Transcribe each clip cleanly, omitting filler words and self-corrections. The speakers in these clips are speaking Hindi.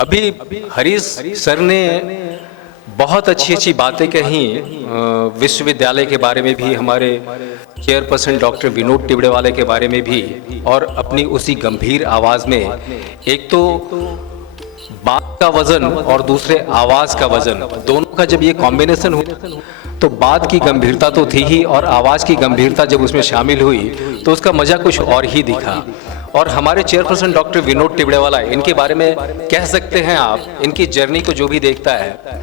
अभी हरीश सर ने बहुत अच्छी अच्छी बातें कही विश्वविद्यालय के बारे में भी, हमारे चेयरपर्सन डॉक्टर विनोद टिबड़ेवाला के बारे में भी, और अपनी उसी गंभीर आवाज़ में, एक तो बात का वजन और दूसरे आवाज़ का वजन, दोनों का जब ये कॉम्बिनेशन हुआ तो बात की गंभीरता तो थी ही, और आवाज़ की गंभीरता जब उसमें शामिल हुई तो उसका मज़ा कुछ और ही दिखा। और हमारे चेयरपर्सन डॉक्टर विनोद टिबड़ेवाला, इनके बारे में कह सकते हैं आप, इनकी जर्नी को जो भी देखता है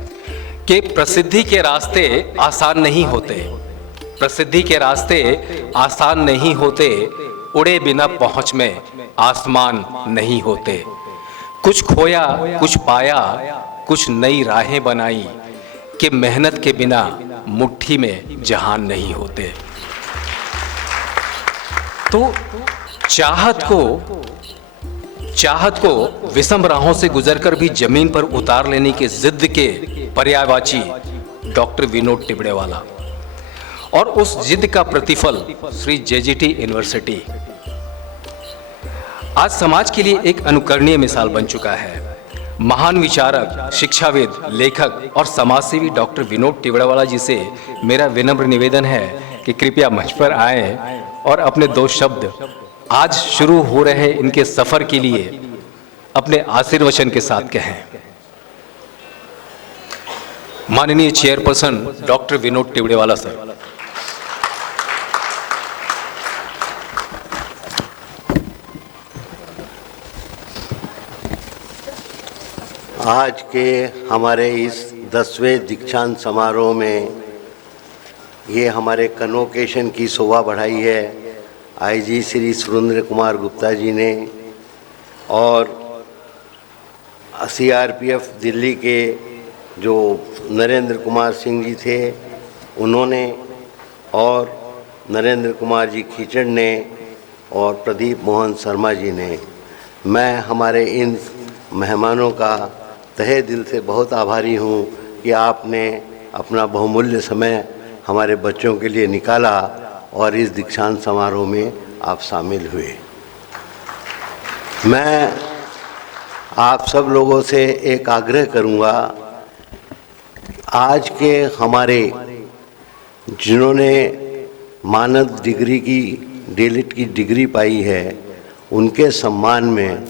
कि प्रसिद्धि के रास्ते आसान नहीं होते, प्रसिद्धि के रास्ते आसान नहीं होते, उड़े बिना पहुंच में आसमान नहीं होते, कुछ खोया कुछ पाया, कुछ नई राहें बनाई, कि मेहनत के बिना मुट्ठी में जहान नहीं होते। तो चाहत को विषम राहों से गुजरकर भी जमीन पर उतार लेने की जिद के पर्यायवाची डॉक्टर विनोद टिबड़ेवाला, और उस जिद का प्रतिफल श्री जेजीटी यूनिवर्सिटी आज समाज के लिए एक अनुकरणीय मिसाल बन चुका है। महान विचारक, शिक्षाविद, लेखक और समाजसेवी डॉक्टर विनोद टिबड़ेवाला जी से मेरा विनम्र निवेदन है कि कृपया मंच पर आएं और अपने दो शब्द आज शुरू हो रहे इनके सफर के लिए अपने आशीर्वचन के साथ कहें। माननीय chairperson doctor Vinod Tibrewala sir. आज के हमारे इस 10वें दीक्षांत समारोह में ये हमारे कन्वोकेशन की शोभा बढ़ाई है आईजी श्री सुरेंद्र कुमार गुप्ता जी ने, और सीआरपीएफ दिल्ली के जो नरेंद्र कुमार सिंह जी थे उन्होंने, और नरेंद्र कुमार जी खीचड़ ने, और प्रदीप मोहन शर्मा जी ने। मैं हमारे इन मेहमानों का तहे दिल से बहुत आभारी हूँ कि आपने अपना बहुमूल्य समय हमारे बच्चों के लिए निकाला और इस दीक्षांत समारोह में आप शामिल हुए। मैं आप सब लोगों से एक आग्रह करूँगा, आज के हमारे जिन्होंने मानद डिग्री की डीलिट की डिग्री पाई है उनके सम्मान में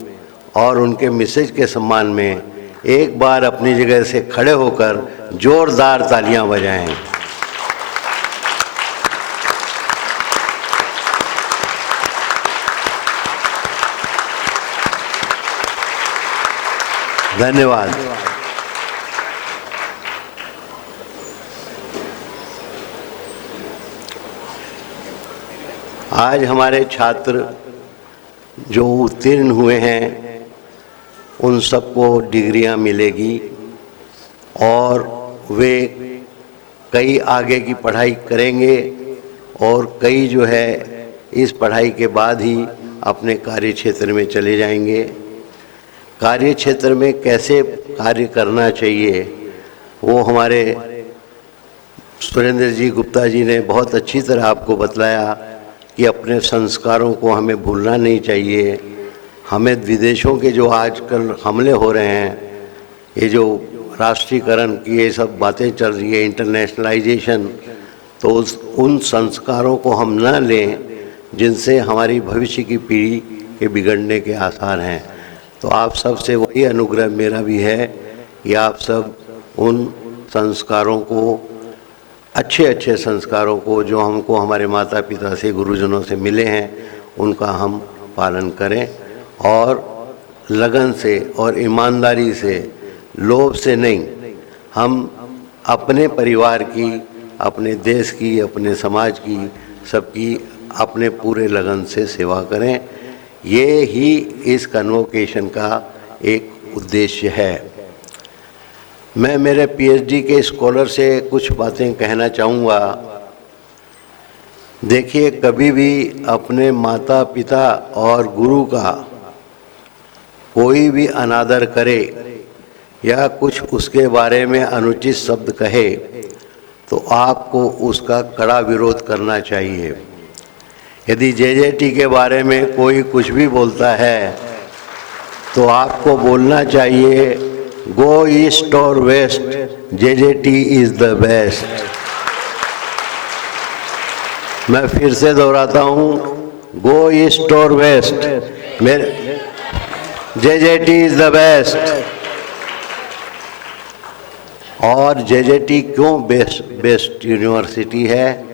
और उनके मिसेज के सम्मान में एक बार अपनी जगह से खड़े होकर जोरदार तालियां बजाएं। धन्यवाद। आज हमारे छात्र जो उत्तीर्ण हुए हैं उन सबको डिग्रियां मिलेगी और वे कई आगे की पढ़ाई करेंगे, और कई जो है इस पढ़ाई के बाद ही अपने कार्य क्षेत्र में चले जाएंगे। कार्य क्षेत्र में कैसे कार्य करना चाहिए वो हमारे सुरेंद्र जी गुप्ता जी ने बहुत अच्छी तरह आपको बतलाया कि अपने संस्कारों को हमें भूलना नहीं चाहिए। हमें विदेशों के जो आजकल हमले हो रहे हैं, ये जो राष्ट्रीयकरण की ये सब बातें चल रही है, इंटरनेशनलाइजेशन, तो उन संस्कारों को हम न लें जिनसे हमारी भविष्य की पीढ़ी के बिगड़ने के आसार हैं। तो आप सब से वही अनुग्रह मेरा भी है कि आप सब उन संस्कारों को, अच्छे अच्छे संस्कारों को जो हमको हमारे माता पिता से, गुरुजनों से मिले हैं, उनका हम पालन करें, और लगन से और ईमानदारी से, लोभ से नहीं, हम अपने परिवार की, अपने देश की, अपने समाज की, सबकी अपने पूरे लगन से सेवा करें। ये ही इस कन्वोकेशन का एक उद्देश्य है। मैं मेरे पीएचडी के स्कॉलर से कुछ बातें कहना चाहूँगा। देखिए, कभी भी अपने माता पिता और गुरु का कोई भी अनादर करे या कुछ उसके बारे में अनुचित शब्द कहे तो आपको उसका कड़ा विरोध करना चाहिए। यदि जेजेटी के बारे में कोई कुछ भी बोलता है तो आपको बोलना चाहिए गो ईस्ट और वेस्ट, जेजेटी इज द बेस्ट। मैं फिर से दोहराता हूँ, गो ईस्ट और वेस्ट, मेरे जेजेटी इज द बेस्ट। और जेजेटी क्यों बेस्ट यूनिवर्सिटी है?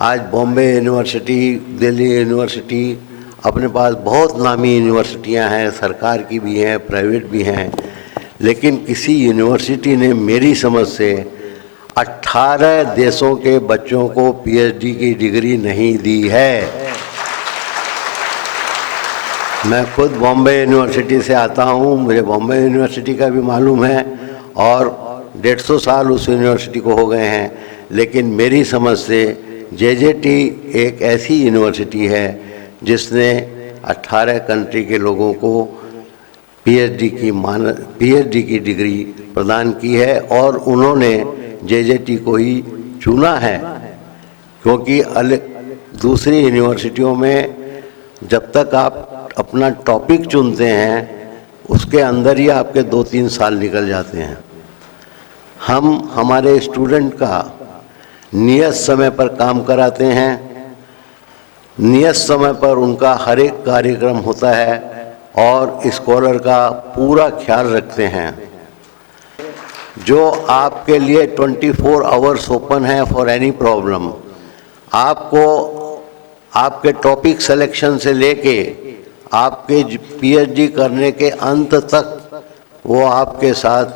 आज बॉम्बे यूनिवर्सिटी, दिल्ली यूनिवर्सिटी, अपने पास बहुत नामी यूनिवर्सिटियां हैं, सरकार की भी हैं, प्राइवेट भी हैं, लेकिन किसी यूनिवर्सिटी ने मेरी समझ से 18 देशों के बच्चों को पीएचडी की डिग्री नहीं दी है। मैं खुद बॉम्बे यूनिवर्सिटी से आता हूँ, मुझे बॉम्बे यूनिवर्सिटी का भी मालूम है और 150 साल उस यूनिवर्सिटी को हो गए हैं, लेकिन मेरी समझ से जेजेटी एक ऐसी यूनिवर्सिटी है जिसने 18 कंट्री के लोगों को पीएचडी की डिग्री प्रदान की है और उन्होंने जेजेटी को ही चुना है, क्योंकि दूसरी यूनिवर्सिटियों में जब तक आप अपना टॉपिक चुनते हैं उसके अंदर ही आपके 2-3 साल निकल जाते हैं। हम हमारे स्टूडेंट का नियत समय पर काम कराते हैं, नियत समय पर उनका हर एक कार्यक्रम होता है और स्कॉलर का पूरा ख्याल रखते हैं। जो आपके लिए 24 आवर्स ओपन है फॉर एनी प्रॉब्लम। आपको आपके टॉपिक सिलेक्शन से लेके आपके पीएचडी करने के अंत तक वो आपके साथ,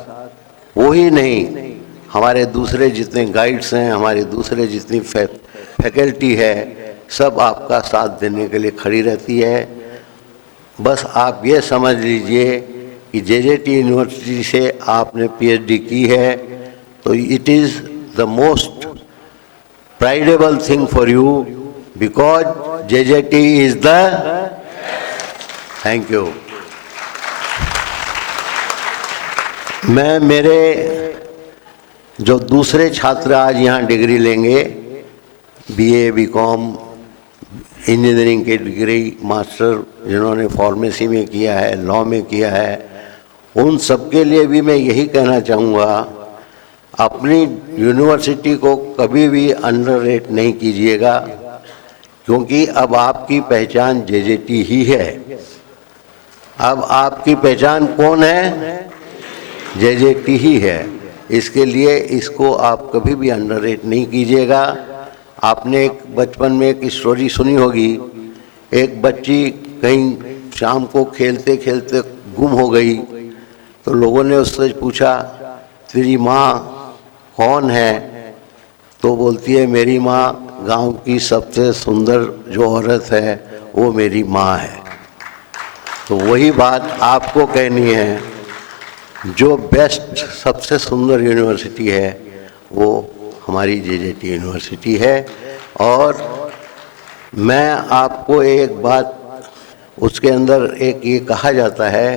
वो ही नहीं, हमारे दूसरे जितने गाइड्स हैं, हमारे दूसरे जितनी फैकल्टी है, सब आपका साथ देने के लिए खड़ी रहती है। बस आप ये समझ लीजिए कि जेजेटी यूनिवर्सिटी से आपने पीएचडी की है तो it is the most prideable thing for you, because JJT is the. Thank you. मैं मेरे जो दूसरे छात्र आज यहाँ डिग्री लेंगे, बीए, बीकॉम, इंजीनियरिंग की डिग्री, मास्टर जिन्होंने फार्मेसी में किया है, लॉ में किया है, उन सबके लिए भी मैं यही कहना चाहूँगा, अपनी यूनिवर्सिटी को कभी भी अंडररेट नहीं कीजिएगा, क्योंकि अब आपकी पहचान जेजेटी ही है। अब आपकी पहचान कौन है? जेजेटी ही है। इसके लिए इसको आप कभी भी अंडररेट नहीं कीजिएगा। आपने एक बचपन में एक स्टोरी सुनी होगी, एक बच्ची कहीं शाम को खेलते खेलते गुम हो गई, तो लोगों ने उससे पूछा तेरी माँ कौन है? तो बोलती है मेरी माँ गांव की सबसे सुंदर जो औरत है वो मेरी माँ है। तो वही बात आपको कहनी है, जो बेस्ट सबसे सुंदर यूनिवर्सिटी है वो हमारी जेजेटी यूनिवर्सिटी है। और मैं आपको एक बात, उसके अंदर एक ये कहा जाता है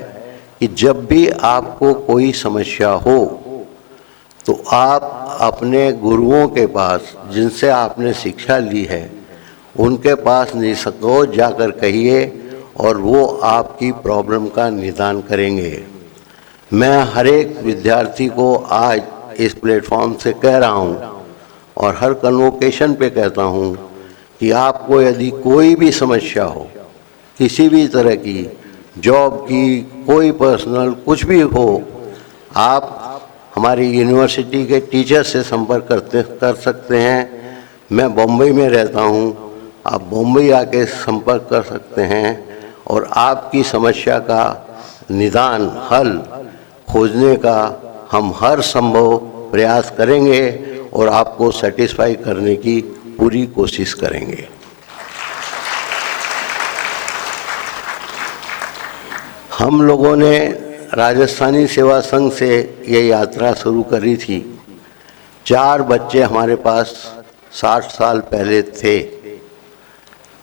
कि जब भी आपको कोई समस्या हो तो आप अपने गुरुओं के पास, जिनसे आपने शिक्षा ली है, उनके पास निसंकोच जाकर कहिए और वो आपकी प्रॉब्लम का निदान करेंगे। मैं हर एक विद्यार्थी को आज इस प्लेटफॉर्म से कह रहा हूँ और हर कन्वोकेशन पे कहता हूँ कि आपको यदि कोई भी समस्या हो, किसी भी तरह की, जॉब की, कोई पर्सनल कुछ भी हो, आप हमारी यूनिवर्सिटी के टीचर से संपर्क कर सकते हैं। मैं बम्बई में रहता हूँ, आप बम्बई आके संपर्क कर सकते हैं और आपकी समस्या का निदान, हल खोजने का हम हर संभव प्रयास करेंगे और आपको सेटिस्फाई करने की पूरी कोशिश करेंगे। हम लोगों ने राजस्थानी सेवा संघ से ये यात्रा शुरू करी थी। 4 बच्चे हमारे पास 60 साल पहले थे।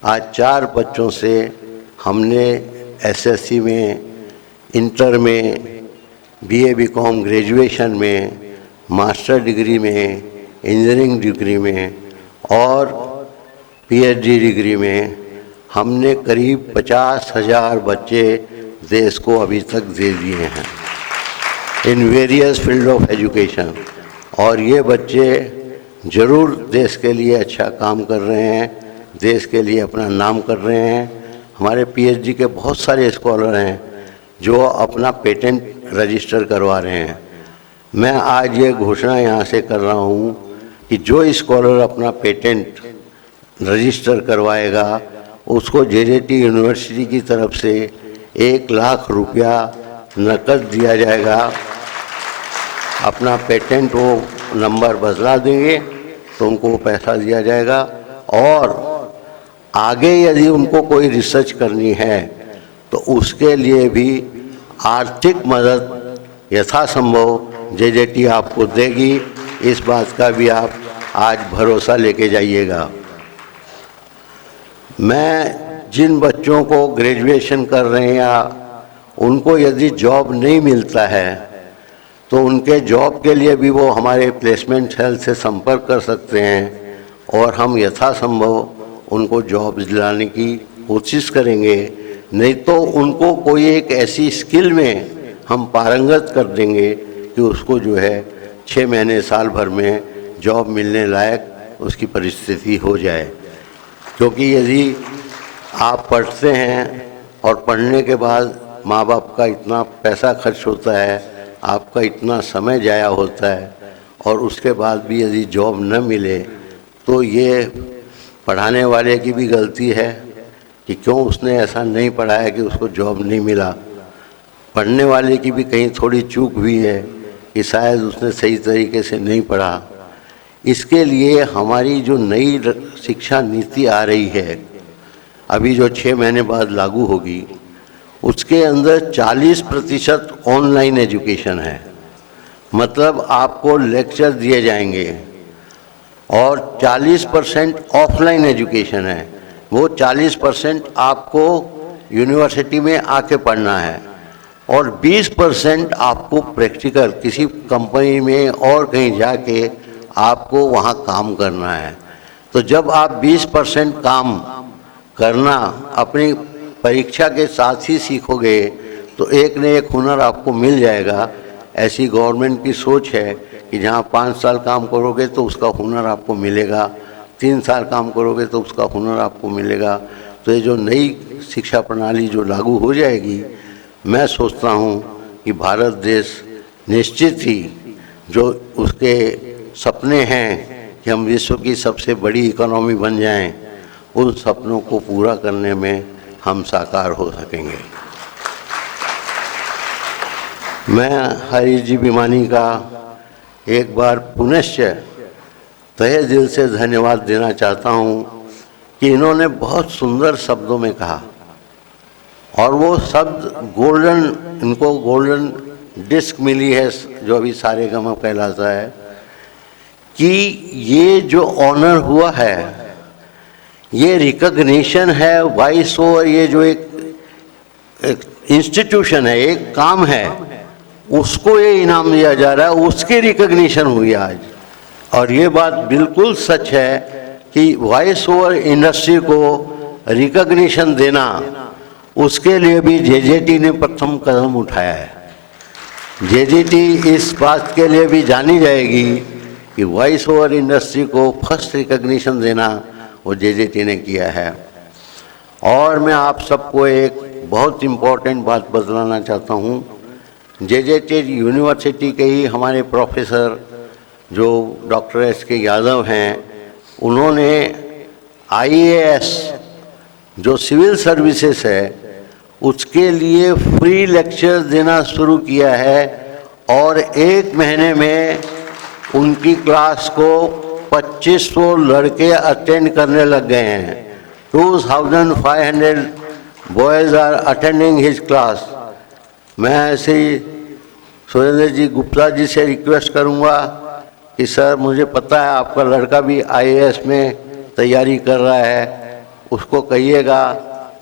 आज 4 बच्चों से हमने एसएससी में, इंटर में, बीए बीकॉम ग्रेजुएशन में, मास्टर डिग्री में, इंजीनियरिंग डिग्री में और पीएचडी डिग्री में हमने करीब 50,000 बच्चे देश को अभी तक दे दिए हैं in various field of education. और ये बच्चे ज़रूर देश के लिए अच्छा काम कर रहे हैं, देश के लिए अपना नाम कर रहे हैं। हमारे पीएचडी के बहुत सारे स्कॉलर हैं जो अपना पेटेंट रजिस्टर करवा रहे हैं। मैं आज ये घोषणा यहाँ से कर रहा हूँ कि जो स्कॉलर अपना पेटेंट रजिस्टर करवाएगा उसको जेजेटी यूनिवर्सिटी की तरफ से 1 लाख रुपया नकद दिया जाएगा। अपना पेटेंट वो नंबर बदला देंगे तो उनको पैसा दिया जाएगा। और आगे यदि उनको कोई रिसर्च करनी है तो उसके लिए भी आर्थिक मदद यथासंभव जेजेटी आपको देगी। इस बात का भी आप आज भरोसा लेके जाइएगा। मैं जिन बच्चों को ग्रेजुएशन कर रहे हैं या उनको यदि जॉब नहीं मिलता है तो उनके जॉब के लिए भी वो हमारे प्लेसमेंट सेल से संपर्क कर सकते हैं और हम यथासंभव उनको जॉब दिलाने की कोशिश करेंगे। नहीं तो उनको कोई एक ऐसी स्किल में हम पारंगत कर देंगे कि उसको जो है 6 महीने साल भर में जॉब मिलने लायक उसकी परिस्थिति हो जाए। क्योंकि यदि आप पढ़ते हैं और पढ़ने के बाद माँ बाप का इतना पैसा खर्च होता है, आपका इतना समय जाया होता है और उसके बाद भी यदि जॉब न मिले तो ये पढ़ाने वाले की भी गलती है कि क्यों उसने ऐसा नहीं पढ़ाया कि उसको जॉब नहीं मिला। पढ़ने वाले की भी कहीं थोड़ी चूक हुई है कि शायद उसने सही तरीके से नहीं पढ़ा। इसके लिए हमारी जो नई शिक्षा नीति आ रही है अभी जो 6 महीने बाद लागू होगी उसके अंदर 40% ऑनलाइन एजुकेशन है। मतलब आपको लेक्चर दिए जाएंगे और 40% ऑफलाइन एजुकेशन है। वो 40% आपको यूनिवर्सिटी में आके पढ़ना है और 20% आपको प्रैक्टिकल किसी कंपनी में और कहीं जाके आपको वहाँ काम करना है। तो जब आप 20% काम करना अपनी परीक्षा के साथ ही सीखोगे तो एक न एक हुनर आपको मिल जाएगा। ऐसी गवर्नमेंट की सोच है कि जहाँ 5 साल काम करोगे तो उसका हुनर आपको मिलेगा, 3 साल काम करोगे तो उसका हुनर आपको मिलेगा। तो ये जो नई शिक्षा प्रणाली जो लागू हो जाएगी, मैं सोचता हूँ कि भारत देश निश्चित ही जो उसके सपने हैं कि हम विश्व की सबसे बड़ी इकोनॉमी बन जाएं, उन सपनों को पूरा करने में हम साकार हो सकेंगे। मैं हरीश जी भिमानी का एक बार पुनश्च तहे दिल से धन्यवाद देना चाहता हूँ कि इन्होंने बहुत सुंदर शब्दों में कहा और वो शब्द गोल्डन, इनको गोल्डन डिस्क मिली है जो अभी सारेगामा कहलाता है, कि ये जो ऑनर हुआ है ये रिकग्निशन है वाइस ओवर, ये जो एक इंस्टीट्यूशन है, एक काम है, उसको ये इनाम दिया जा रहा है, उसकी रिकग्निशन हुई आज। और ये बात बिल्कुल सच है कि वॉइस ओवर इंडस्ट्री को रिकग्निशन देना, उसके लिए भी जेजेटी ने प्रथम कदम उठाया है। जेजेटी इस बात के लिए भी जानी जाएगी कि वॉइस ओवर इंडस्ट्री को फर्स्ट रिकग्निशन देना वो जेजेटी ने किया है। और मैं आप सबको एक बहुत इम्पोर्टेंट बात बतलाना चाहता हूँ। जेजेटी यूनिवर्सिटी के ही हमारे प्रोफेसर जो डॉक्टर एस.के. यादव हैं, उन्होंने आईएएस जो सिविल सर्विसेज है उसके लिए फ्री लेक्चर देना शुरू किया है और 1 महीने में उनकी क्लास को 2500 लड़के अटेंड करने लग गए हैं। 2500 boys are attending his class. मैं ऐसे ही सुरेंद्र जी गुप्ता जी से रिक्वेस्ट करूंगा कि सर, मुझे पता है आपका लड़का भी आईएएस में तैयारी कर रहा है, उसको कहिएगा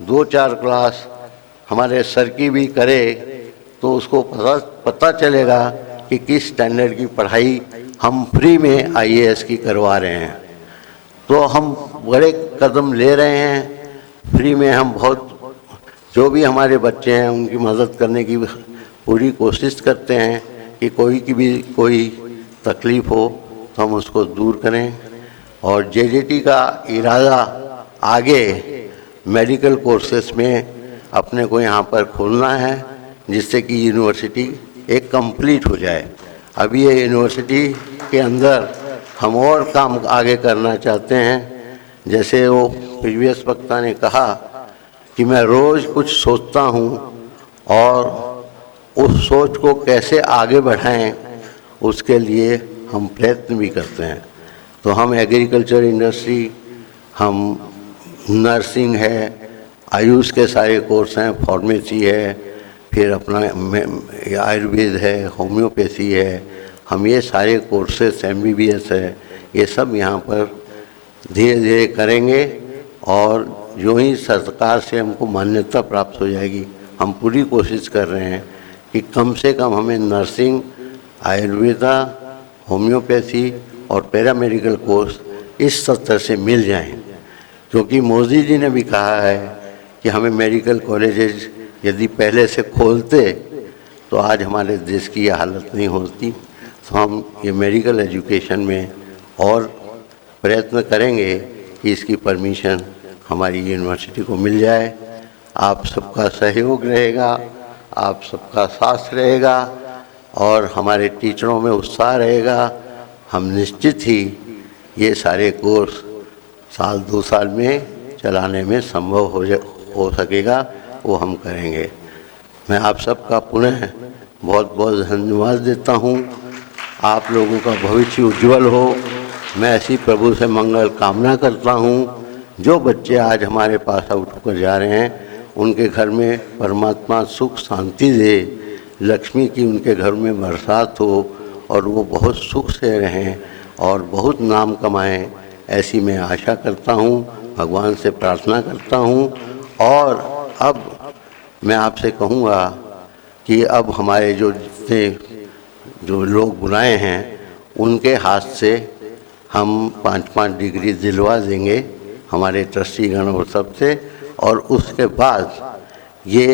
2-4 क्लास हमारे सर की भी करे तो उसको पता चलेगा कि किस स्टैंडर्ड की पढ़ाई हम फ्री में आईएएस की करवा रहे हैं। तो हम बड़े कदम ले रहे हैं, फ्री में हम बहुत जो भी हमारे बच्चे हैं उनकी मदद करने की पूरी कोशिश करते हैं कि कोई की भी कोई तकलीफ़ हो तो हम उसको दूर करें। और जेजेटी का इरादा आगे मेडिकल कोर्सेस में अपने को यहाँ पर खोलना है, जिससे कि यूनिवर्सिटी एक कंप्लीट हो जाए। अभी ये यूनिवर्सिटी के अंदर हम और काम आगे करना चाहते हैं। जैसे वो प्रीवियस वक्ता ने कहा कि मैं रोज़ कुछ सोचता हूँ और उस सोच को कैसे आगे बढ़ाएं, उसके लिए हम प्रयत्न भी करते हैं। तो हम एग्रीकल्चर इंडस्ट्री, हम नर्सिंग है, आयुष के सारे कोर्स हैं, फार्मेसी है, फिर अपना आयुर्वेद है, होम्योपैथी है, हम ये सारे कोर्सेस MBBS है, ये सब यहाँ पर धीरे धीरे करेंगे। और जो ही सरकार से हमको मान्यता प्राप्त हो जाएगी, हम पूरी कोशिश कर रहे हैं कि कम से कम हमें नर्सिंग, आयुर्वेदा, होम्योपैथी और पैरामेडिकल कोर्स इस स्तर से मिल जाएं। क्योंकि मोदी जी ने भी कहा है कि हमें मेडिकल कॉलेजेस यदि पहले से खोलते तो आज हमारे देश की यह हालत नहीं होती। तो हम ये मेडिकल एजुकेशन में और प्रयत्न करेंगे कि इसकी परमिशन हमारी यूनिवर्सिटी को मिल जाए। आप सबका सहयोग रहेगा, आप सबका साथ रहेगा और हमारे टीचरों में उत्साह रहेगा। हम निश्चित ही ये सारे कोर्स साल 2 साल में चलाने में संभव हो सकेगा, वो हम करेंगे। मैं आप सबका पुनः बहुत बहुत धन्यवाद देता हूँ। आप लोगों का भविष्य उज्जवल हो, मैं ऐसी प्रभु से मंगल कामना करता हूँ। जो बच्चे आज हमारे पास उठ कर जा रहे हैं, उनके घर में परमात्मा सुख शांति दे, लक्ष्मी की उनके घर में बरसात हो और वो बहुत सुख से रहें और बहुत नाम कमाएं, ऐसी मैं आशा करता हूँ, भगवान से प्रार्थना करता हूँ। और अब मैं आपसे कहूँगा कि अब हमारे जो लोग बुलाए हैं उनके हाथ से हम 5-5 डिग्री दिलवा देंगे हमारे ट्रस्टीगण और सबसे, और उसके बाद ये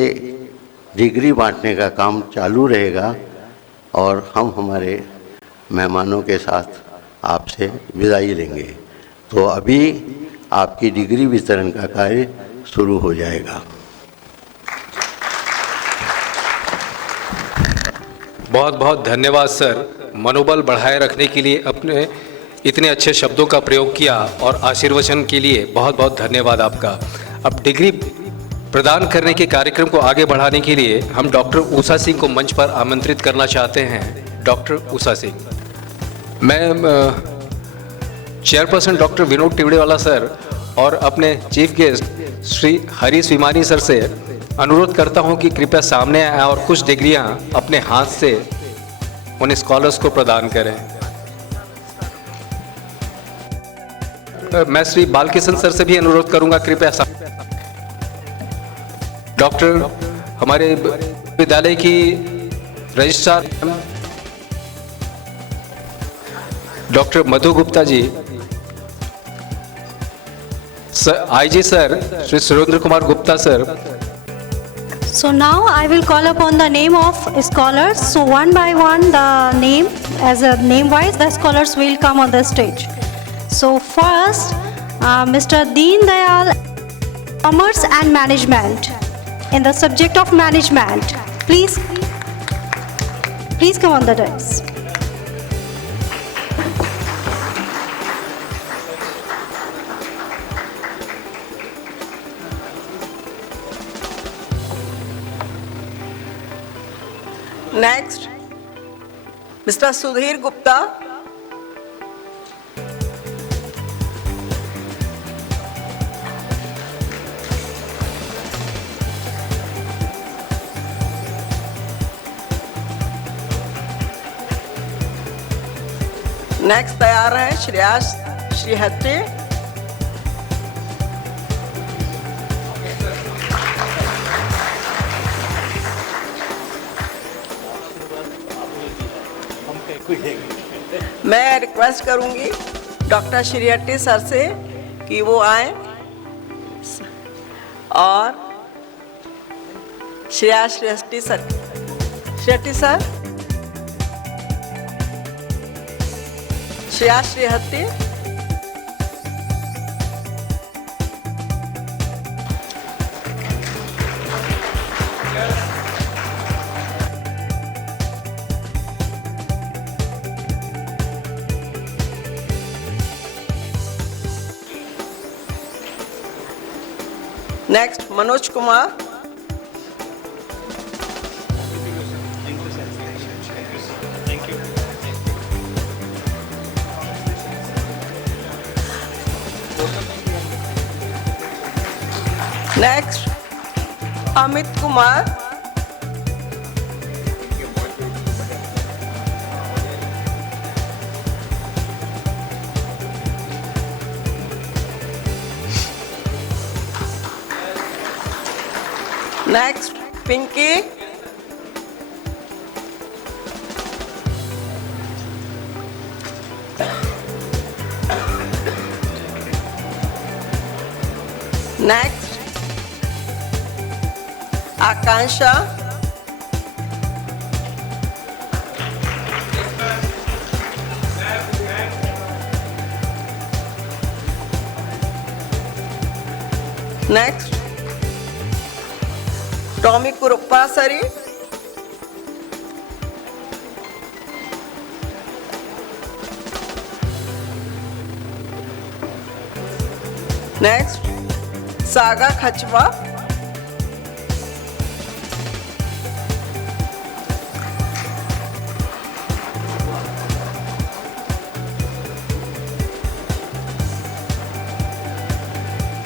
डिग्री बांटने का काम चालू रहेगा और हम हमारे मेहमानों के साथ आपसे विदाई लेंगे। तो अभी आपकी डिग्री वितरण का कार्य शुरू हो जाएगा। बहुत बहुत धन्यवाद सर, मनोबल बढ़ाए रखने के लिए अपने इतने अच्छे शब्दों का प्रयोग किया और आशीर्वचन के लिए बहुत बहुत धन्यवाद आपका। अब डिग्री प्रदान करने के कार्यक्रम को आगे बढ़ाने के लिए हम डॉक्टर उषा सिंह को मंच पर आमंत्रित करना चाहते हैं। डॉक्टर उषा सिंह। मैं chairperson doctor Vinod Tibrewala sir और अपने chief guest Shri Harish Vimani sir से अनुरोध करता हूं कि कृपया सामने आए और कुछ डिग्रियां अपने हाथ से उन स्कॉलर्स को प्रदान करें। मैं श्री बालकिशन सर से भी अनुरोध करूंगा, कृपया डॉक्टर हमारे विद्यालय की registrar doctor Madhu Gupta ji, IG sir Shri Surendra Kumar Gupta sir. So now I will call upon the name of scholars. So one by one the name, as a name wise, the scholars will come on the stage. So first, Mr. Deen Dayal, Commerce and Management, in the subject of management. Please come on the dais. Next, Mr. Sudhir Gupta. Next तैयार हैं श्रेयास श्रीहत्ते। मैं रिक्वेस्ट करूंगी डॉक्टर श्रीहट्टी सर से कि वो आए और Shreya Shreshthi sir, Shetty sir, Shreya Shrihatti, next Manoj Kumar, next Amit Kumar, next Pinki, next Akanksha, next Tommy Kuruppassery, next Saga Khachwa,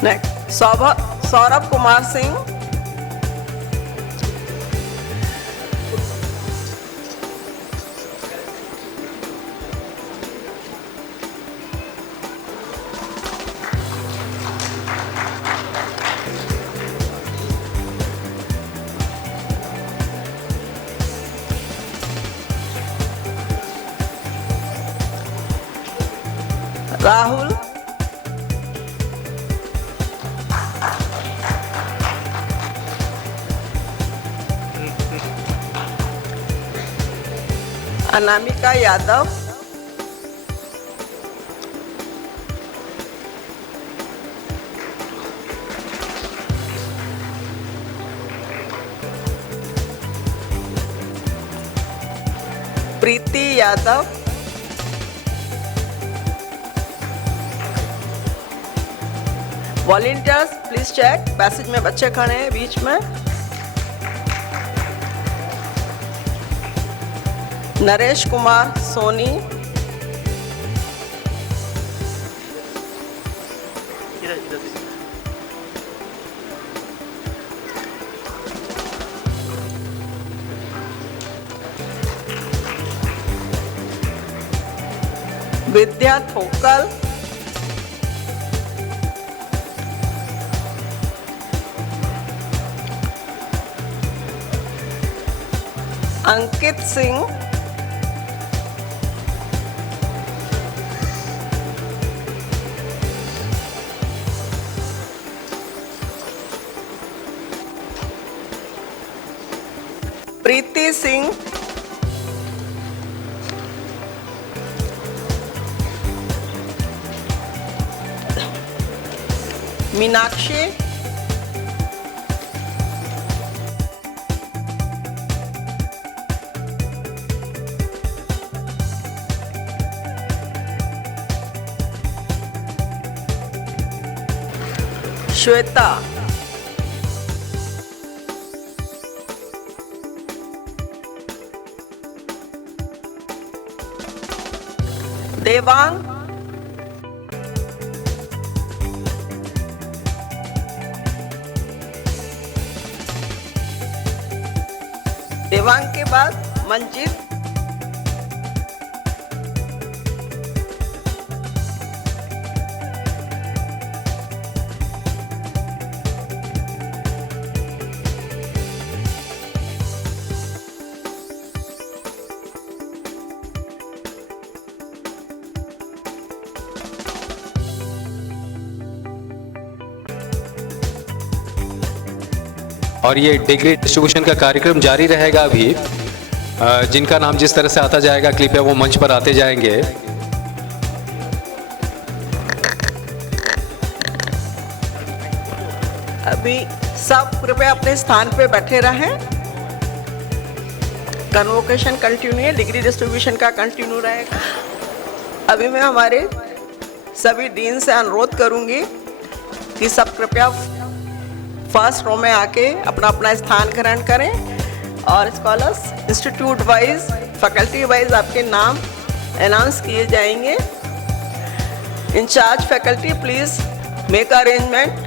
next Saurabh Kumar Singh, Rahul, Anamika Yadav, Preeti Yadav, volunteers please check, passage में बच्चे खड़े हैं बीच में। नरेश कुमार सोनी, विद्या थोकल, अंकित सिंह, प्रीति सिंह, मीनाक्षी, श्वेता, देवांग, देवांग के बाद मंजित, और ये डिग्री डिस्ट्रीब्यूशन का कार्यक्रम जारी रहेगा अभी। जिनका नाम जिस तरह से आता जाएगा क्लिप है वो मंच पर आते जाएंगे। अभी सब कृपया अपने स्थान पे बैठे रहें। कन्वोकेशन कंटिन्यू है, डिग्री डिस्ट्रीब्यूशन का कंटिन्यू रहेगा। अभी मैं हमारे सभी डीन से अनुरोध करूंगी कि सब कृपया फर्स्ट रो में आके अपना अपना स्थान ग्रहण करें और scholars institute wise, faculty wise आपके नाम अनाउंस किए जाएंगे। In charge faculty please make arrangement